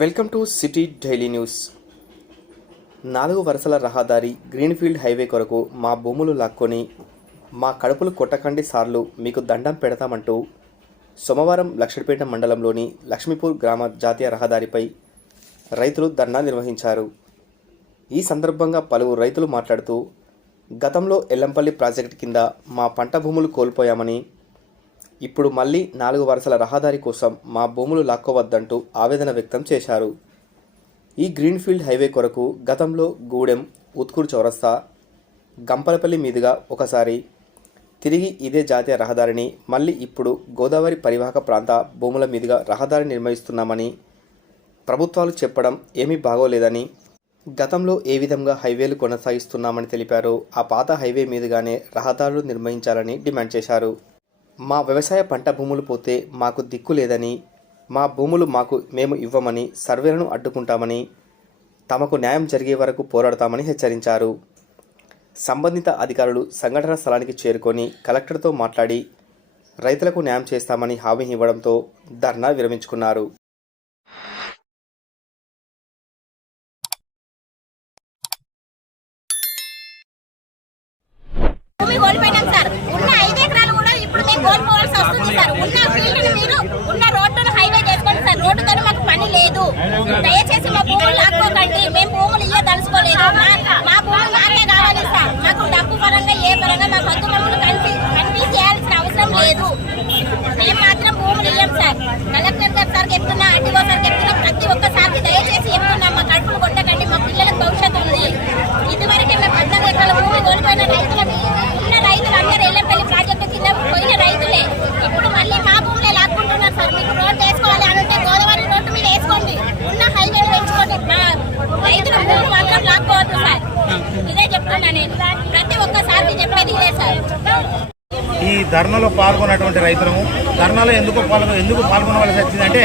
Welcome to city daily news. నాలుగు వరుసల రహదారి గ్రీన్ఫీల్డ్ హైవే కొరకు మా భూములు లాక్కొని మా కడుపులు కొట్టకండి సార్లు మీకు దండం పెడతామంటూ సోమవారం లక్షడిపేట మండలంలోని లక్ష్మీపూర్ గ్రామ జాతీయ రహదారిపై రైతులు ధర్నా నిర్వహించారు. ఈ సందర్భంగా పలువురు రైతులు మాట్లాడుతూ గతంలో ఎల్లంపల్లి ప్రాజెక్టు కింద మా పంట భూములు కోల్పోయామని ఇప్పుడు మళ్ళీ నాలుగు వరుసల రహదారి కోసం మా భూములు లాక్కోవద్దంటూ ఆవేదన వ్యక్తం చేశారు. ఈ గ్రీన్ఫీల్డ్ హైవే కొరకు గతంలో గూడెం ఉత్కూరు చౌరస్తా గంపలపల్లి మీదుగా ఒకసారి తిరిగి ఇదే జాతీయ రహదారిని మళ్ళీ ఇప్పుడు గోదావరి పరివాహక ప్రాంత భూముల మీదుగా రహదారి నిర్మిస్తున్నామని ప్రభుత్వాలు చెప్పడం ఏమీ బాగోలేదని గతంలో ఏ విధంగా హైవేలు కొనసాగిస్తున్నామని తెలిపారు ఆ పాత హైవే మీదుగానే రహదారులు నిర్మించాలని డిమాండ్ చేశారు. మా వ్యవసాయ పంట భూములు పోతే మాకు దిక్కు లేదని మా భూములు మాకు మేము ఇవ్వమని సర్వేలను అడ్డుకుంటామని తమకు న్యాయం జరిగే వరకు పోరాడతామని హెచ్చరించారు. సంబంధిత అధికారులు సంఘటన స్థలానికి చేరుకొని కలెక్టర్తో మాట్లాడి రైతులకు న్యాయం చేస్తామని హామీ ఇవ్వడంతో ధర్నా విరమించుకున్నారు భూమి కోల్పోయినాం సార్ ఉన్న ఐదు ఎకరాలు కూడా ఇప్పుడు మేము సార్ ఉన్న ఫీల్డ్ మీరు ఉన్న రోడ్డును హైవే చేసుకోండి సార్. రోడ్డుతో మాకు పని లేదు. దయచేసి మా భూములు లాక్కోకండి. మేము భూములు ఇయ్య తలుసుకోలేదు. మా- భూములు మాకే కావాలి సార్. మాకు డబ్బు పరంగా ఏ పరంగా మా కొత్త భూములు కనిపి కన్ఫ్యూజ్ చేయాల్సిన అవసరం లేదు. మేము మాత్రం భూములు ఇయ్యం సార్. కలెక్టర్ గారు సార్ చెప్తున్నా అడ్డిగో సార్ చెప్తున్నా ప్రతి ఒక్కసారికి దయచేసి చెప్తున్నా మా కడుపులు కొట్టకండి మా పిల్లలకు భవిష్యత్తు ఉంది ఇదివరకే మేము పద్నాలుగు ఎకరాల భూమి కోల్పోయిన రైతుల ఉన్న రైతులు అందరూ ఎల్లంపల్లి ప్రాజెక్టు కింద పోయిన రైతులే ఇప్పుడు మళ్ళీ మా భూములే లాక్కుంటున్నారు సార్ మీకు రోడ్డు వేసుకోవాలి అని అంటే గోదావరి రోడ్డు మీద వేసుకోండి ఉన్న హైవేలు పెంచుకోండి మా రైతుల భూములు మాత్రం లాక్కోవద్దు సార్ ఇదే చెప్తున్నా నేను ప్రతి ఒక్కసారి చెప్పేది సార్. ఈ ధర్నలో పాల్గొన్నటువంటి రైతులము ధర్నాలో ఎందుకు పాల్గొ ఎందుకు పాల్గొనవలసి వచ్చిందంటే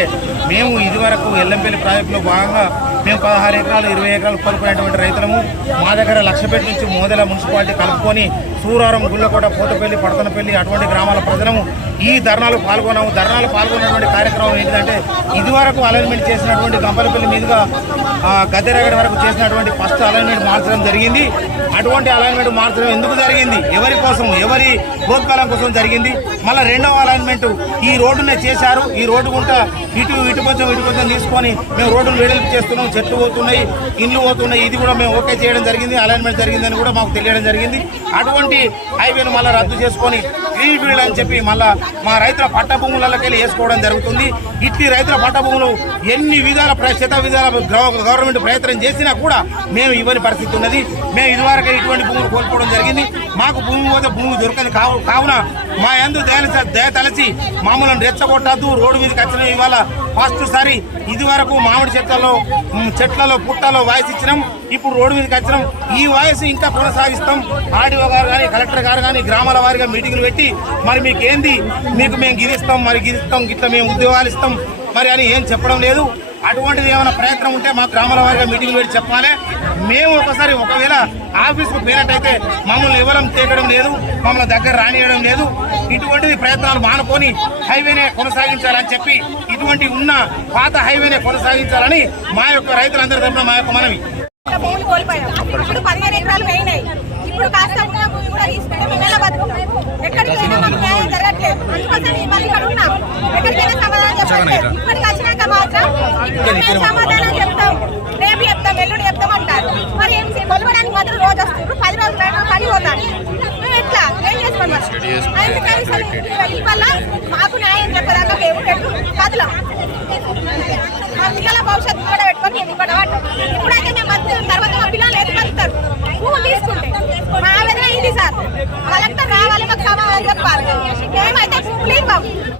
మేము ఇదివరకు ఎల్లంపల్లి ప్రాజెక్టులో భాగంగా మేము పదహారు ఎకరాలు ఇరవై ఎకరాలు కోల్పోయినటువంటి రైతులము మా దగ్గర లక్షపేట నుంచి మోదల మున్సిపాలిటీ కలుపుకొని సూరారం గుళ్ళకోట పోతపల్లి పడతనపల్లి అటువంటి గ్రామాల ప్రజలము ఈ ధర్నాలు పాల్గొన్నాము ధర్నాలు పాల్గొన్నటువంటి కార్యక్రమం ఏంటంటే ఇదివరకు అలైన్మెంట్ చేసినటువంటి గంపలపల్లి మీదుగా గద్దెరగడి గద్దెరగడ వరకు చేసినటువంటి ఫస్ట్ అలైన్మెంట్ మార్చడం జరిగింది. అటువంటి అలైన్మెంట్ మార్చడం ఎందుకు జరిగింది? ఎవరి కోసం? ఎవరి ప్రోత్కాలం కోసం జరిగింది? మళ్ళీ రెండవ అలైన్మెంట్ ఈ రోడ్డునే చేశారు. ఈ రోడ్డు గుంట ఇటు ఇటు కొంచెం ఇటు కొంచెం తీసుకొని మేము రోడ్డును వెడల్పు చేస్తున్నాం. చెట్లు పోతున్నాయి ఇండ్లు పోతున్నాయి. ఇది కూడా మేము ఓకే చేయడం జరిగింది. అలైన్మెంట్ జరిగిందని కూడా మాకు తెలియడం జరిగింది. అటువంటి హైవేను మళ్ళీ రద్దు చేసుకొని గ్రీన్ ఫీల్డ్ అని చెప్పి మళ్ళా మా రైతుల పట్ట భూములకి వెళ్ళి వేసుకోవడం జరుగుతుంది. ఇట్టి రైతుల పట్ట భూములు ఎన్ని విధాల శత విధాల గవర్నమెంట్ ప్రయత్నం చేసినా కూడా మేము ఇవ్వని పరిస్థితి ఉన్నది. మేము ఇదివరకే ఇటువంటి భూములు కోల్పోవడం జరిగింది. మాకు భూమి పోతే భూమి దొరకని కావు కావున మా ఎందు దయ దయ తలచి మామూలను రెచ్చగొట్టద్దు. రోడ్డు మీదకి వచ్చిన ఇవాళ ఫస్ట్ సారి ఇది వరకు మామిడి చెట్లలో చెట్లలో పుట్టలో వాయిస్ ఇచ్చినాం. ఇప్పుడు రోడ్డు మీదకి వచ్చినాం. ఈ వాయిస్ ఇంకా కొనసాగిస్తాం. ఆర్డీఓ గారు కానీ కలెక్టర్ గారు కానీ గ్రామాల వారిగా మీటింగ్లు పెట్టి మరి మీకు ఏంది మీకు మేము గిరిస్తాం మరి గిరిస్తాం ఇట్లా మేము ఉద్యోగాలు ఇస్తాం. మరి అని ఏం చెప్పడం లేదు. అటువంటిది ఏమైనా ప్రయత్నం ఉంటే మా గ్రామాల వారిగా మీటింగ్ పెట్టి చెప్పాలి. మేము ఒకసారి ఒకవేళ ఆఫీస్కు పోయినట్టయితే మమ్మల్ని ఎవరం తేకడం లేదు మమ్మల్ని దగ్గర రానియడం లేదు. ఇటువంటిది ప్రయత్నాలు మానుకొని హైవేనే కొనసాగించాలని చెప్పి ఇటువంటి ఉన్న పాత హైవేనే కొనసాగించాలని మా యొక్క రైతులందరి తరఫున మా యొక్క మనవి. భూమి కోల్పోయాం. ఇప్పుడు పదిహేను ఎకరాలు పోయినాయి ఇప్పుడు కాస్త ఉన్న భూమి కూడా తీసుకుంటే మేము ఎలా బతుకుతాం ఎక్కడికి వెళ్ళినా మాకు న్యాయం జరగట్లేదు. అందుకోసం ఈ మళ్ళీ ఇక్కడ ఉన్నాం. ఎక్కడికైనా సమాధానం చెప్పట్లేదు. వచ్చినాక మాత్రం ఇప్పుడు సమాధానం చెప్తాం? రేపు చెప్తాం ఎల్లుండి చెప్తాం అంటారు. మరి ఏం కొలవడానికి మాత్రం రోజు వస్తుంది పది రోజులు పని పోతాను మేము ఎట్లా? ఏం చేసుకోండి అందుకని మాకు న్యాయం చెప్పదాకా మేము ఎటు కదలం మా పిల్లల భవిష్యత్తు కూడా పెట్టుకొని మేము పడ్డాం ఇప్పుడైతే మేము వచ్చిన తర్వాత మా